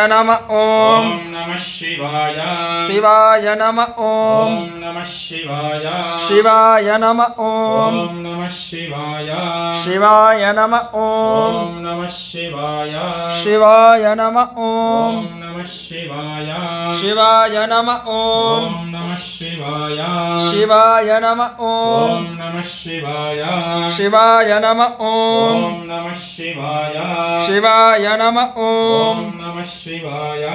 नमः ओम ॐ नमः शिवाय शिवाय नमः ॐ ओम नमः शिवाय शिवाय नमः ॐ ओम नमः शिवाय शिवाय नमः ॐ ओम नमः शिवाय शिवाय नमः ॐ ओम नमः शिवाय शिवाय नमः ॐ ओम नमः शिवाय शिवाय नमः ॐ ओम नमः शिवाय शिवाय नमः ॐ ओम नमः शिवाय शिवाय नमः ॐ ओम नमः शिवाय